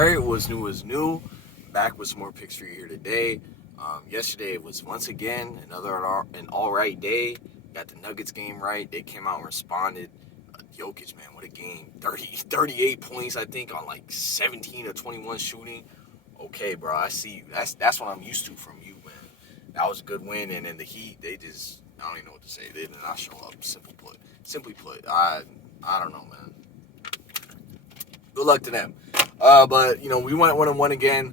Alright, what's new is new. Back with some more picks for you here today. Yesterday was once again an alright day. Got the Nuggets game right. They came out and responded. Jokic, man, what a game. 38 points, I think, on like 17 or 21 shooting. Okay, bro, I see you. That's what I'm used to from you, man. That was a good win. And then the Heat, I don't even know what to say. They did not show up. Simply put, I don't know, man. Good luck to them. But we went 1-1 again.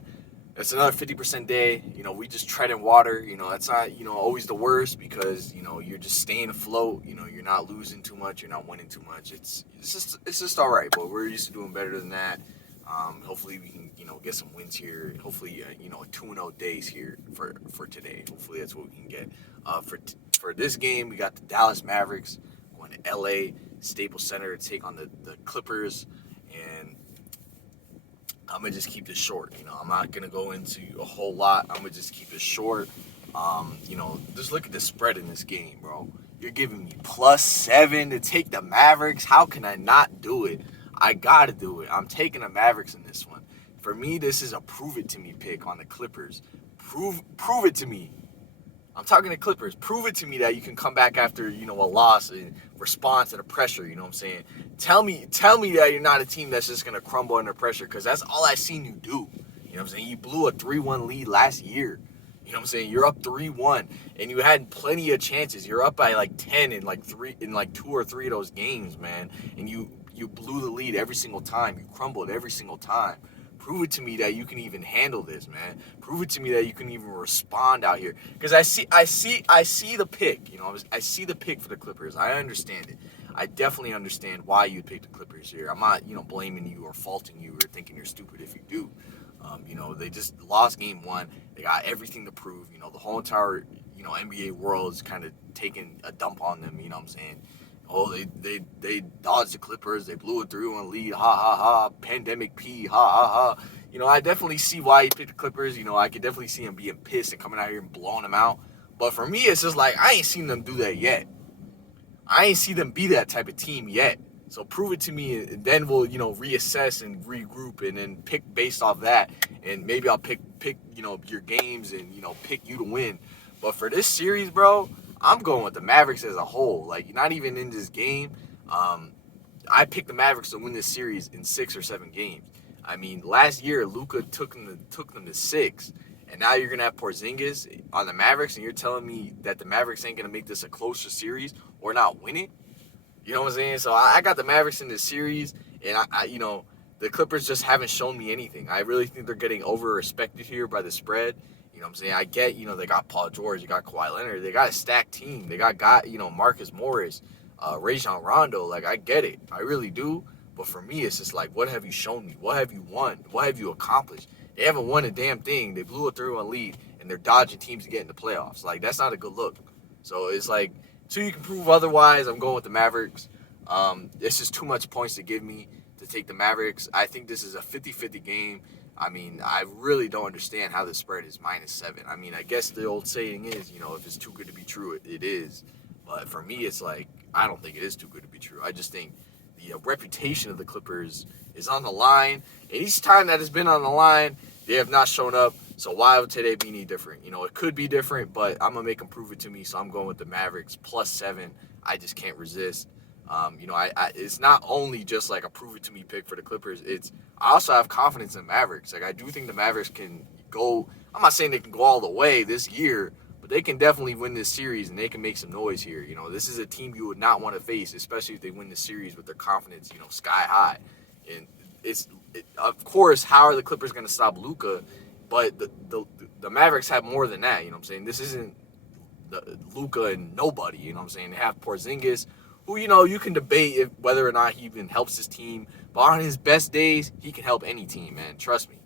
It's another 50% day. We just treading water. That's not always the worst because you're just staying afloat. You're not losing too much. You're not winning too much. It's just all right. But we're used to doing better than that. Hopefully we can get some wins here. Hopefully a 2-0 days here for today. Hopefully that's what we can get. For this game we got the Dallas Mavericks going to LA Staples Center to take on the Clippers. And I'm going to just keep this short. I'm not going to go into a whole lot. I'm going to just keep it short. Just look at the spread in this game, bro. You're giving me +7 to take the Mavericks. How can I not do it? I got to do it. I'm taking the Mavericks in this one. For me, this is a prove-it-to-me pick on the Clippers. Prove it to me. I'm talking to Clippers. Prove it to me that you can come back after, a loss and respond to the pressure, you know what I'm saying? Tell me that you're not a team that's just going to crumble under pressure because that's all I've seen you do. You know what I'm saying? You blew a 3-1 lead last year. You know what I'm saying? You're up 3-1 and you had plenty of chances. You're up by like 10 in like 2 or 3 of those games, man. And you blew the lead every single time. You crumbled every single time. Prove it to me that you can even handle this, man. Prove it to me that you can even respond out here. Because I see the pick. I see the pick for the Clippers. I understand it. I definitely understand why you picked the Clippers here. I'm not, blaming you or faulting you or thinking you're stupid if you do. They just lost game 1. They got everything to prove. The whole entire, NBA world is kind of taking a dump on them. You know what I'm saying? Oh, they dodged the Clippers. They blew a 3-1 lead. Ha, ha, ha. Pandemic P. Ha, ha, ha. I definitely see why he picked the Clippers. I could definitely see him being pissed and coming out here and blowing them out. But for me, it's just like I ain't seen them do that yet. I ain't see them be that type of team yet. So prove it to me, and then we'll, reassess and regroup and then pick based off that. And maybe I'll pick your games and, pick you to win. But for this series, bro, I'm going with the Mavericks as a whole. Like, not even in this game. I picked the Mavericks to win this series in 6 or 7 games. I mean, last year, Luka took them to 6. And now you're going to have Porzingis on the Mavericks, and you're telling me that the Mavericks ain't going to make this a closer series or not win it? You know what I'm saying? So I got the Mavericks in this series, and the Clippers just haven't shown me anything. I really think they're getting over-respected here by the spread. You know what I'm saying? I get, they got Paul George, you got Kawhi Leonard, they got a stacked team. They got Marcus Morris, Rajon Rondo. Like, I get it. I really do. But for me, it's just like, what have you shown me? What have you won? What have you accomplished? They haven't won a damn thing. They blew a 3-1 lead, and they're dodging teams to get in the playoffs. Like, that's not a good look. So it's like, so you can prove otherwise, I'm going with the Mavericks. It's just too much points to give me to take the Mavericks. I think this is a 50-50 game. I mean, I really don't understand how the spread is -7. I mean, I guess the old saying is, if it's too good to be true, it is. But for me, it's like, I don't think it is too good to be true. I just think the reputation of the Clippers is on the line. And each time that has been on the line, they have not shown up. So why would today be any different? It could be different, but I'm going to make them prove it to me. So I'm going with the Mavericks +7. I just can't resist. It's not only just like a prove it to me pick for the Clippers. I also have confidence in Mavericks. Like, I do think the Mavericks can go. I'm not saying they can go all the way this year, but they can definitely win this series and they can make some noise here. This is a team you would not want to face, especially if they win the series with their confidence, sky high. And of course, how are the Clippers going to stop Luka? But the Mavericks have more than that. You know what I'm saying? This isn't Luka and nobody. You know what I'm saying? They have Porzingis, who, you can debate whether or not he even helps his team. But on his best days, he can help any team, man. Trust me.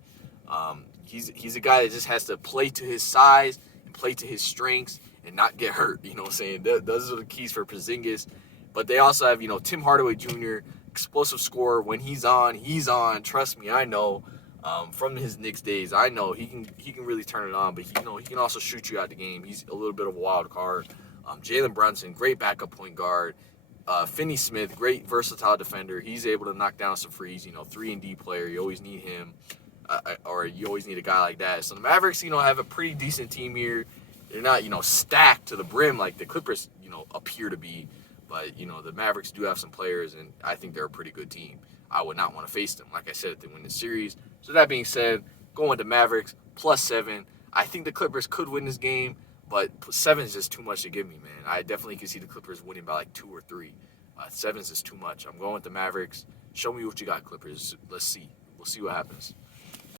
He's a guy that just has to play to his size and play to his strengths and not get hurt. You know what I'm saying? Those are the keys for Porzingis. But they also have, Tim Hardaway Jr., explosive scorer. When he's on, he's on. Trust me, I know. From his Knicks days, I know he can really turn it on. But he can also shoot you out the game. He's a little bit of a wild card. Jalen Brunson, great backup point guard. Finney Smith, great versatile defender. He's able to knock down some frees. 3-and-D player. You always need him. or you always need a guy like that. So the Mavericks, have a pretty decent team here. They're not, stacked to the brim like the Clippers, appear to be. But, the Mavericks do have some players, and I think they're a pretty good team. I would not want to face them, like I said, if they win the series. So that being said, going with the Mavericks, +7. I think the Clippers could win this game, but 7 is just too much to give me, man. I definitely can see the Clippers winning by like 2 or 3. 7 is just too much. I'm going with the Mavericks. Show me what you got, Clippers. Let's see. We'll see what happens.